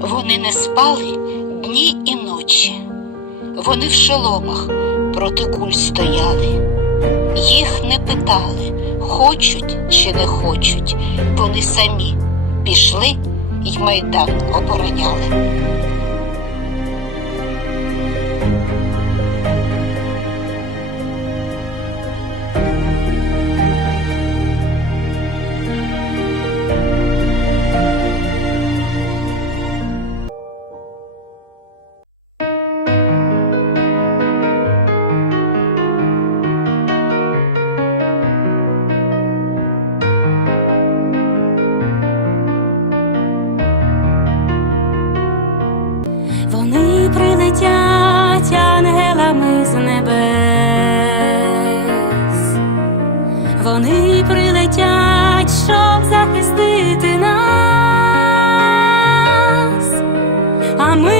Вони не спали дні і ночі. Вони в шоломах проти куль стояли. Їх не питали, хочуть чи не хочуть. Вони самі пішли й майдан обороняли. вони прилетять ангелами з небес, вони прилетять, щоб захистити нас, а ми.